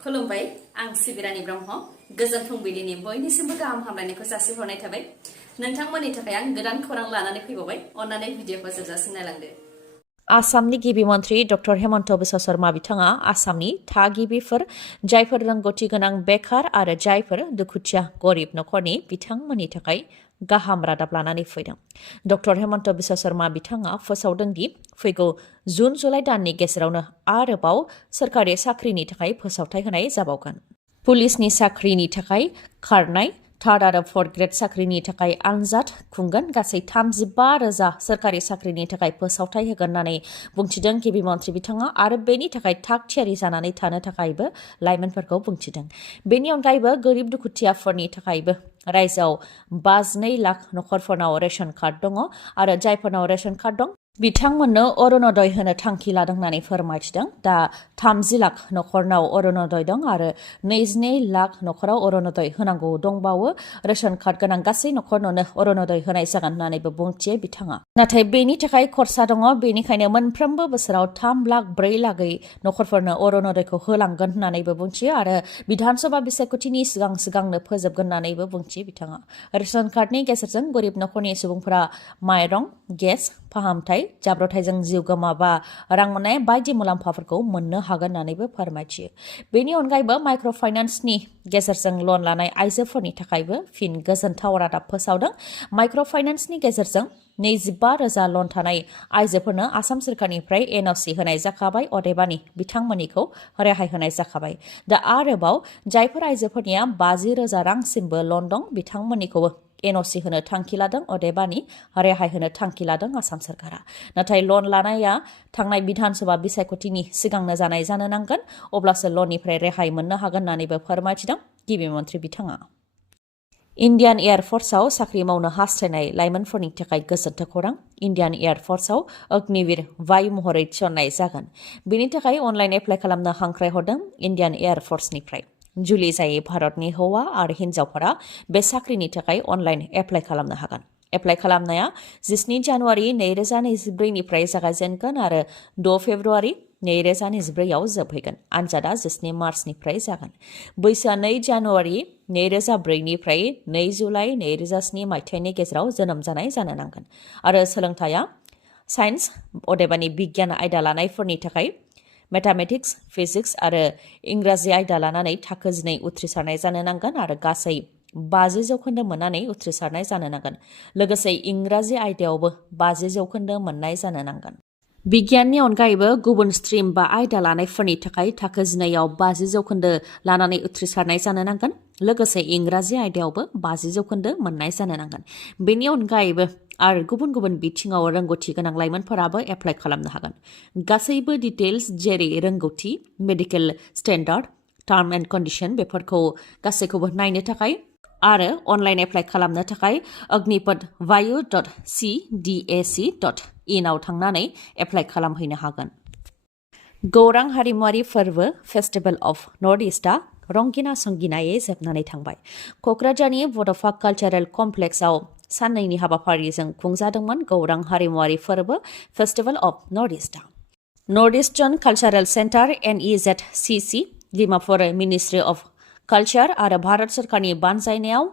खुलुमबाय आं सिबिरानि ब्रह्म गोजोन फुंबिलिनि बयनिसिमबो गाहाम हामलायनायखौ जासिहरनाय थाबाय नोंथांमोननि थाखाय आं गोदान खौरां लानानै फैबावबाय अन्नानै भिडिअखौ जोबजासिम नायलांदो आसामनि गिबि मन्त्रि डक्टर हेमन्त बिश्व शर्मा बिथाङा आसामनि थागिबिफोर जायफोर रोंगौथि गोनां बेकार आरो जायफोर दुखुथिया गरिब नखरनि बिथांमोननि थाखाय गाहाम रादाब लानानै फैदों। डक्टर हेमन्त बिश्व शर्मा बिथाङा फोसावदों दि फैगौ जुन जुलाइ दाननि गेजेरावनो आरोबाव सोरखारि साख्रिनि थाखाय फोसावथाय होनाय जाबावगोन। पुलिसनि साख्रिनि थाखाय खारनाय थार्ड आरो फर्थ ग्रेड साख्रिनि थाखाय आनजाद खुंगोन गासै 35,000 सोरखारि साख्रिनि थाखाय फोसावथाय होगोन होननानै बुंथिदों गिबि मन्त्रि बिथाङा आरो बेनि थाखाय थाग थियारि जानानै थानो थाखायबो लाइमोनफोरखौ बुंथिदों। बेनि अनगायैबो गोरिब दुखुथियाफोरनि थाखायबो रायजोआव 52 लाख नखरफोरनाव रेशन कार्ड दङ आरो जायफोरनाव रेशन कार्ड दं बिथांमोननो अरुणोदय होनो थांखि लादों होननानै फोरमायथिदों। दा 30 लाख नखरनाव अरुणोदय दं आरो 22 लाख नखराव अरुणोदय होनांगौ दंबावो। रेशन कार्ड गोनां गासै नखरनोनो अरुणोदय होनाय जागोन होननानैबो बुंथियो बिथाङा। नाथाय बेनि थाखाय खरसा दङ, बेनिखायनो मोनफ्रोमबो बोसोराव 3 लाख 4 लाखै नखरफोरनो अरुणोदयखौ होलांगोन होननानैबो बुंथियो आरो बिधानसभा बिसायख'थिनि सिगांनो फोजोबगोन होननानैबो बुंथियो बिथाङा। रेशन कार्डनि गेजेरजों गोरिब नखरनि सुबुंफोरा माइरं, गेस, फाहामथाय, जाब्रथायजों जिउ गोमाबा रां मोननाय बायदि मुलाम्फाफोरखौ मोननो हागोन होननानैबो फोरमायथियो। बेनि अनगायैबो माइक्र' फाइनान्सनि गेजेरजों लन लानाय आइजोफोरनि थाखायबो फिन गोजोनथाव रादाब फोसावदों। माइक्र' फाइनान्सनि गेजेरजों 25,000 लन थानाय आइजोफोरनो आसाम सोरखारनिफ्राय एनअसि होनाय जाखाबाय, अदेबानि बिथांमोननिखौ रेहाय होनाय जाखाबाय। दा आरोबाव जायफोर आइजोफोरनिया 50,000 रांसिमबो लन दं बिथांमोननिखौबो एनअसि होनो थांखि लादों, अदेबानि रेहाय होनो थांखि लादों आसाम सोरखारा। नाथाय लन लानाया थांनाय बिधानसभा बिसायख'थिनि सिगांनो जानाय जानो नांगोन, अब्लासो लननिफ्राय रेहाय मोननो हागोन होननानैबो फोरमायथिदों गिबि मन्त्रि बिथाङा। इन्डियान एयार फर्सआव साख्रि मावनो हास्थायनाय लाइमोनफोरनि थाखाय गोजोनथाव खौरां। इन्डियान एयार फर्सआव अग्निवीर वायु महरै थिसननाय जागोन। बेनि थाखाय अनलाइन एप्लाइ खालामनो हांख्राय हरदों इन्डियान एयार फर्सनिफ्राय। जुलि जायै भारतनि हौवा आरो हिन्जावफोरा बे साख्रिनि थाखाय अनलाइन एप्लाइ खालामनो हागोन। एप्लाइ खालामनाया 17 जानुवारि 2024 निफ्राय जागायजेनगोन आरो 6 फेब्रुवारि 2024 आव जोबहैगोन। आनजादा 19 मार्चनिफ्राय जागोन। बैसोआ 2 जानुवारि 2004 निफ्राय 2 जुलाइ 2007 मायथाइनि गेजेराव जोनोम जानाय जानो नांगोन आरो सोलोंथाया साइन्स अदेबानि बिगियान आयदा लानायफोरनि थाखाय मेथामेटिक्स, फिजिक्स आरो इंराजि आयदा लानानै थाखो 12 उथ्रिसारनाय जानो नांगोन आरो गासै 50% मोननानै उथ्रिसारनाय जानो नांगोन। लोगोसे इंराजि आयदायावबो 50% मोननाय जानो नांगोन। बिगियाननि अनगायैबो गुबुन स्ट्रिम बा आयदा लानायफोरनि थाखाय थाखो 12आव 50% लानानै उथ्रिसारनाय जानो नांगोन। लोगोसे इंराजि आयदायावबो 50% मोननाय जानो नांगोन। बेनि अनगायैबो आरो गुबुन गुबुन बिथिङाव रोंगौथि गोनां लाइमोनफोराबो एप्लाइ खालामनो हागोन। गासैबो डिटेल्स जेरै रोंगौथि, medical standard, term and condition बेफोरखौ गासैखौबो नायनो थाखाय आरो अनलाइन एप्लाइ खालामनो थाखाय अग्निपथ-vayu.cdac.in आव थांनानै एप्लाइ खालामहैनो हागोन। गौरां हारिमुआरि फोरबो फेस्टिभेल अफ नर्थ इस्टआ रंगिना संगिनायै जोबनानै थांबाय। क'क्राझारनि बड'फा कालचारेल कमप्लेक्सआव साननैनि हाबाफारिजों खुंजादोंमोन गौरां हारिमुआरि फोरबो फेस्टिभेल अफ नर्थ इस्टआ। North eastern cultural centre NEZCC, Dimapur ministry of culture आरो भारत सोरखारनि बानजायनायाव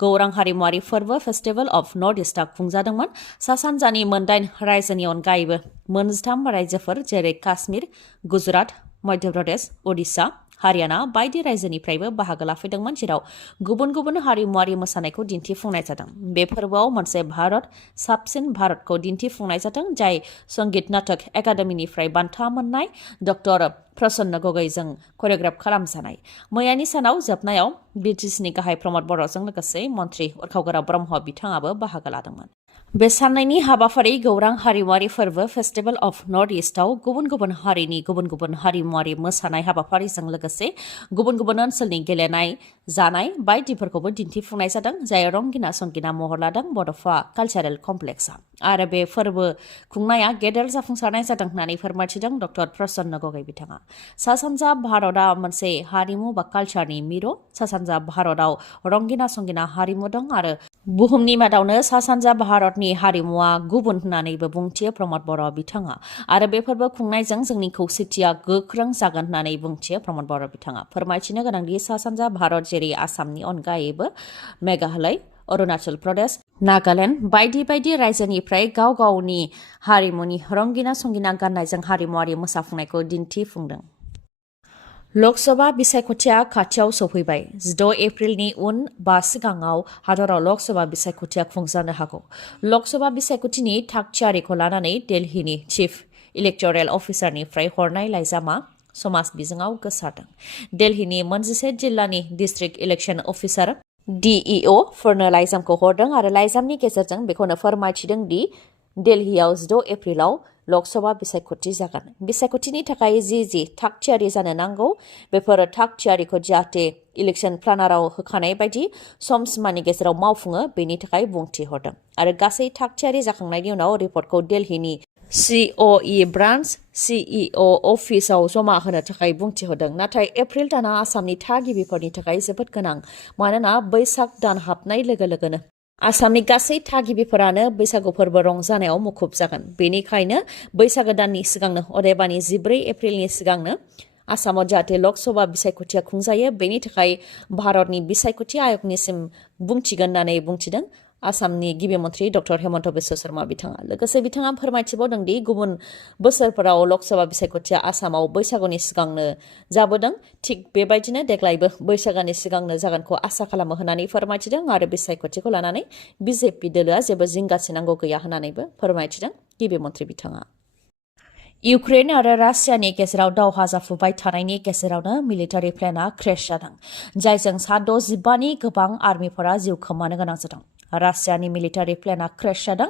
गौरां हारिमुआरि फोरबो फेस्टिभेल अफ नर्थ इस्टआ खुंजादोंमोन। सा सानजानि 9 रायजोनि अनगायैबो 3 रायजोफोर जेरै काश्मीर, गुजरात, मध्य प्रदेश, उडिशा, हारियाना बायदि रायजोनिफ्रायबो बाहागो लाफैदोंमोन, जेराव गुबुन गुबुन हारिमुआरि मोसानायखौ दिन्थिफुंनाय जादों। बे फोरबोआव मोनसे भारत साबसिन भारतखौ दिन्थिफुंनाय जादों, जाय संगीत नाटक एकाडेमिनिफ्राय बान्था मोननाय डक्टर प्रसन्न गगैजों करिय'ग्राफ खालामजानाय। मैयानि सानाव जोबनायाव बिटिसिनि गाहाय प्रमद बर'जों लोगोसे मन्त्रि उरखावगोरा ब्रह्म बिथाङाबो बाहागो लादोंमोन। बे साननैनि हाबाफारि गौरां हारिमुआरि फोरबो फेस्टिभेल अफ नर्थ इस्टआव गुबुन गुबुन हारिनि गुबुन गुबुन हारिमुआरि मोसानाय हाबाफारिजों लोगोसे गुबुन गुबुन ओनसोलनि गेलेनाय, जानाय बायदिफोरखौबो दिन्थिफुंनाय जादों, जाय रंगिना संगिना महर लादों बड'फा कालचारेल कमप्लेक्सआ। आरो बे फोरबो खुंनाया गेदेर जाफुंसारनाय जादों होननानै फोरमायथिदों डक्टर प्रसन्न गगै बिथाङा। सा सानजा भारतआ मोनसे हारिमु बा कालचारनि मिरु सा सानजा भारतआव रंगिना संगिना हारिमु दं आरो बुहुमनि मादावनो सा सानजा भारतनि हारिमुआ गुबुन होननानैबो बुंथियो प्रमद बर' बिथाङा आरो बे फोरबो खुंनायजों जोंनि खौसेथिया गोख्रों जागोन होननानै बुंथियो प्रमद बर' बिथाङा फोरमायथिनो गोनांदि सा सानजा भारत जेरै आसामनि अनगायैबो मेघालय अरुणाचल प्रदेश नागालेण्ड बायदि बायदि रायजोनिफ्राय गाव गावनि हारिमुनि रंगिना संगिना गाननायजों हारिमुआरि मोसाफुंनायखौ दिन्थिफुंदों। लकसभा बिसायख'थिया खाथियाव सौफैबाय 6 एप्रिलनि उन बा सिगाङाव हादराव लकसभा बिसायख'थिया खुंजानो हागौ। लकसभा बिसायख'थिनि थागथियारिखौ लानानै दिल्लीनि चिफ इलेक्टरेल अफिसारनिफ्राय हरनाय लाइजामा समाज बिजोङाव गोसारदों। दिल्लीनि 11 जिल्लानि डिस्ट्रिक्ट इलेक्शन अफिसार DEO फोरनो लाइजामखौ हरदों आरो लाइजामनि गेजेरजों बेखौनो फोरमायथिदों दि दिल्लीयाव 6 एप्रिलाव लकसभा बिसायख'थि जागोन। बिसायख'थिनि थाखाय जि थागथियारि जानो नांगौ बेफोर थागथियारिखौ जाहाथे इलेक्शन प्लानाराव होखानाय बायदि सम सिमानि गेजेराव मावफुङो बेनि थाखाय बुंथि हरदों आरो गासै थागथियारि जाखांनायनि उनाव रिपर्टखौ दिल्लीनि COE ब्रान्च CEO अफिसाव जमा होनो थाखाय बुंथि होदों। नाथाय एप्रिल दाना आसामनि थागिबिफोरनि थाखाय जोबोद गोनां मानोना बैसाग दान हाबनाय लोगो लोगोनो आसामनि गासै थागिबिफोरानो बैसागु फोरबो रंजानायाव मुखुब जागोन। बेनिखायनो बैसागो दाननि सिगांनो अदेबानि 14 एप्रिलनि सिगांनो आसामाव जाहाथे लकसभा बिसायख'थिया खुंजायो बेनि थाखाय भारतनि बिसायख'थि आयगनिसिम बुंथिगोन होननानै बुंथिदों आसामनि गिबि मन्थ्रि डक्टर हेमन्त बिश्व शर्मा बिथाङा। लोगोसे बिथाङा फोरमायथिबावदों दि गुबुन बोसोरफोराव लकसभा बिसायख'थिया आसामाव बैसागुनि सिगांनो जाबोदों थिग बेबायदिनो देग्लायबो बैसागुनि सिगांनो जागोनखौ आसा खालामो होननानै फोरमायथिदों आरो बिसायख'थिखौ लानानै बिजेपि दोलोआ जेबो जिंगासिनांगौ गैया होननानैबो फोरमायथिदों गिबि मन्थ्रि बिथाङा। इउक्रेन आरो रासियानि गेजेराव दावहा जाफुबाय थानायनि गेजेरावनो मिलिटारि प्लेनआ क्रेश जादों जायजों सा 65नि गोबां आर्मिफोरा जिउ खोमानो गोनां जादों। रासियानि मिलिटारि प्लेनआ क्रेश जादों।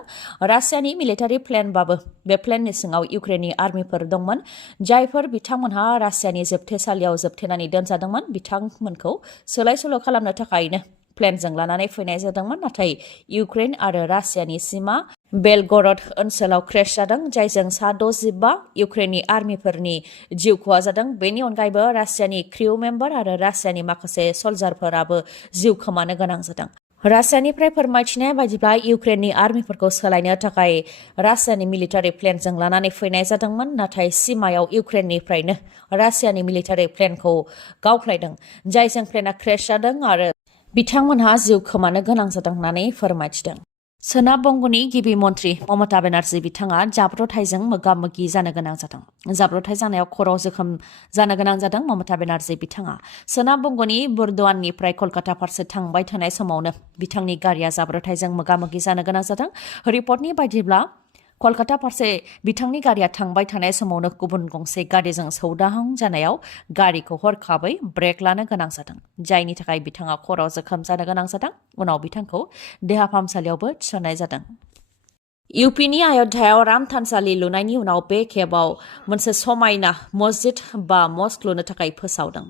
रासियानि मिलिटारि प्लेनबाबो बे प्लेननि सिङाव इउक्रेननि आर्मिफोर दंमोन जायफोर बिथांमोनहा रासियानि जोबथेसालियाव जोबथेनानै दोनजादोंमोन। बिथांमोनखौ सोलाय सोल' खालामनो थाखायनो प्लेनजों लानानै फैनाय जादोंमोन नाथाय इउक्रेन आरो रासियानि सीमा बेलगरड ओनसोलाव क्रेश जादों जायजों सा 65 इउक्रेननि आर्मिफोरनि जिउ खहा जादों। बेनि अनगायैबो रासियानि क्रिउ मेम्बार आरो रासियानि माखासे सल्जारफोराबो जिउ खोमानो गोनां जादों। रासियानिफ्राय फोरमायथिनाय बायदिब्ला इउक्रेननि आर्मिफोरखौ सोलायनो थाखाय रासियानि मिलिटारि प्लेनजों लानानै फैनाय जादोंमोन नाथाय सीमायाव इउक्रेननिफ्रायनो रासियानि मिलिटारि प्लेनखौ गावख्लायदों जायजों प्लेनआ क्रेश जादों आरो बिथांमोनहा जिउ खोमानो गोनां जादों होननानै फोरमायथिदों। सोनाब बंग'नि गिबि मन्थ्रि ममता बेनार्जी बिथाङा जाब्रबथायजों मोगा-मोगि जानो गोनां जादों। जाब्रबथाय जानायाव खर' जोखोम जानो गोनां जादों ममता बेनार्जी बिथाङा। सोनाब बंग'नि बर्दवाननिफ्राय कलकाता फारसे थांबाय थानाय समावनो बिथांनि गारिया जाब्रबथायजों मोगा-मोगि जानो गोनां जादों। रिपर्टनि बायदिब्ला कलकाता फारसे बिथांनि गारिया थांबाय थानाय समावनो गुबुन गंसे गारिजों सौदाहां जानायाव गारिखौ हरखाबै ब्रेक लानो गोनां जादों जायनि थाखाय बिथाङा खर'आव जोखोम जानो गोनां जादों। उनाव बिथांखौ देहा फाहामसालियावबो थिसननाय जादों। इउपिनि अयोध्यायाव राम थानसालि लुनायनि उनाव बे खेबाव मोनसे समायना मस्जिद बा मस्क लुनो थाखाय फोसावदों।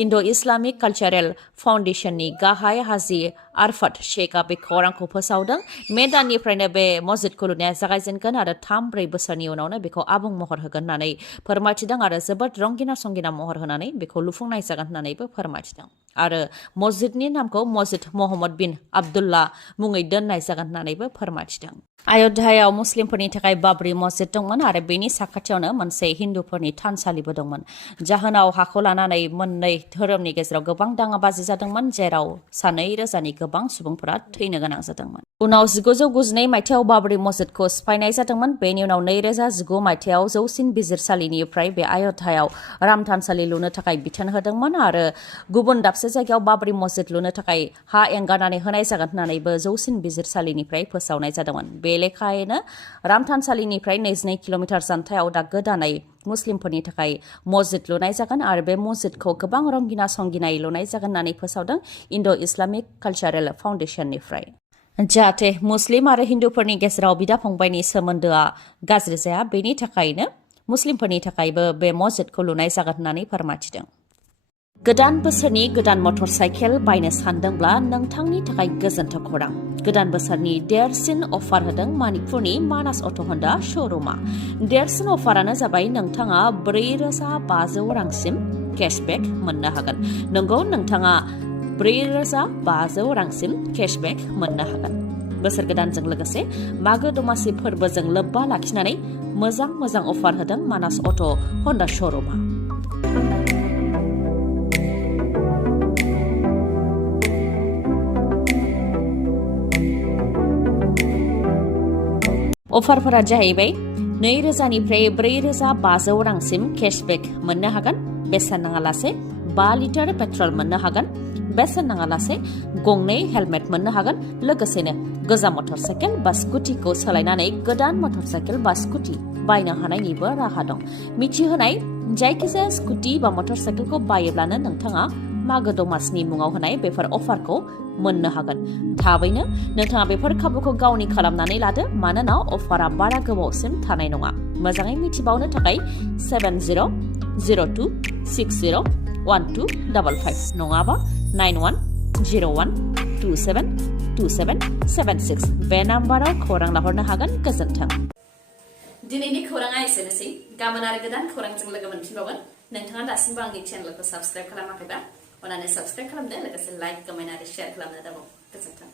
इन्ड' इस्लामिक कालचारेल फाउन्डेशननि गाहाय हाजी आरफात शेखआ बे खौरांखौ फोसावदों। मे दाननिफ्रायनो बे मस्जिदखौ लुनाया जागायजेनगोन आरो 3-4 बोसोरनि उनावनो बेखौ आबुं महर होगोन होननानै फोरमायथिदों आरो जोबोद रंगिना संगिना महर होनानै बेखौ लुफुंनाय जागोन होननानैबो फोरमायथिदों आरो मस्जिदनि नामखौ मस्जिद मोहम्मद बिन आब्दुल्ला मुङै दोननाय जागोन होननानैबो फोरमायथिदों। अयोध्यायाव मुस्लिमफोरनि थाखाय बाबरी मस्जिद दंमोन आरो बेनि साखाथियावनो मोनसे हिन्दुफोरनि थानसालिबो दंमोन। जाहोनाव हाखौ लानानै मोननै धोरोमनि गेजेराव गोबां दाङाबाजि जादोंमोन जेराव सा 2,000नि गोबां सुबुंफोरा थैनो गोनां जादोंमोन। उनाव 1992 मायथाइयाव बाबरी मस्जिदखौ सिफायनाय जादोंमोन। बेनि उनाव 2019 मायथाइयाव जौसिन बिजिरसालिनिफ्राय बे अयोध्यायाव राम थानसालि लुनो थाखाय बिथोन होदोंमोन आरो गुबुन दाबसे जायगायाव बाबरी मस्जिद लुनो थाखाय हा एंगारनानै होनाय जागोन होननानैबो जौसिन बिजिरसालिनिफ्राय फोसावनाय जादोंमोन। बे लेखायैनो राम थानसालिनिफ्राय 22 किल'मिटार जानथायाव दा गोदानै मुस्लिमफोरनि थाखाय मस्जिद लुनाय जागोन आरो बे मस्जिदखौ गोबां रंगिना संगिनायै लुनाय जागोन होननानै फोसावदों इन्ड' इस्लामिक कालचारेल फाउन्डेशननिफ्राय। जाहाथे मुस्लिम आरो हिन्दुफोरनि गेजेराव बिदा-फंबायनि सोमोन्दोआ गाज्रि जाया बेनि थाखायनो मुस्लिमफोरनि थाखायबो बे मस्जिदखौ लुनाय जागोन होननानै फोरमायथिदों। गोदान बोसोरनि गोदान मटर साइकेल बायनो सानदोंब्ला नोंथांनि थाखाय गोजोनथाव खौरां। गोदान बोसोरनि देरसिन अफार होदों मणिपुरनि मानास अट' हन्डा श'रुमा। देरसिन अफारानो जाबाय नोंथाङा 4,500 रांसिम केशबेक मोननो हागोन। नंगौ, नोंथाङा 4,500 रांसिम केशबेक मोननो हागोन। बोसोर गोदानजों लोगोसे मागो दमासि फोरबोजों लोब्बा लाखिनानै मोजां अफार होदों मानास अट' हन्डा श'रुमा। अफारफोरा जाहैबाय 2,000निफ्राय 4,500 रांसिम केशबेक मोननो हागोन। बेसेन नाङालासे 5 लिटार पेट्रल मोननो हागोन। बेसेन नाङालासे 2 हेलमेट मोननो हागोन। लोगोसेनो गोजाम मटर साइकेल बा स्कुटिखौ सोलायनानै गोदान मटर साइकेल बा स्कुटि बायनो हानायनिबो राहा दं। मिथिहोनाय जायखिजाया स्कुटि बा मटर साइकेलखौ बायोब्लानो नोंथाङा मागो दमासिनि मुङाव होनाय बेफोर अफारखौ मोननो हागोन। थाबैनो नोंथाङा बेफोर खाबुखौ गावनि खालामनानै लादो, मानोना अफारा बारा गोबावसिम थानाय नङा। मोजाङै मिथिबावनो थाखाय 7002601255 नङाबा 9101272776 बे नाम्बाराव खौरां लाहरनो हागोन। गोजोन्थों। दिनैनि खौराङा एसेनोसै। गाबोन आरो गोदान खौरांजों लोगो मोनफिनबावगोन। नोंथाङा दासिमबो आंनि चेनेलखौ साबस्क्राइब खालामाखैबा अन्नानै साबस्क्राइब खालामदो, लोगोसे लाइक, कमेन्ट आरो शेयार खालामनो दाबाव। गोजोन्थों।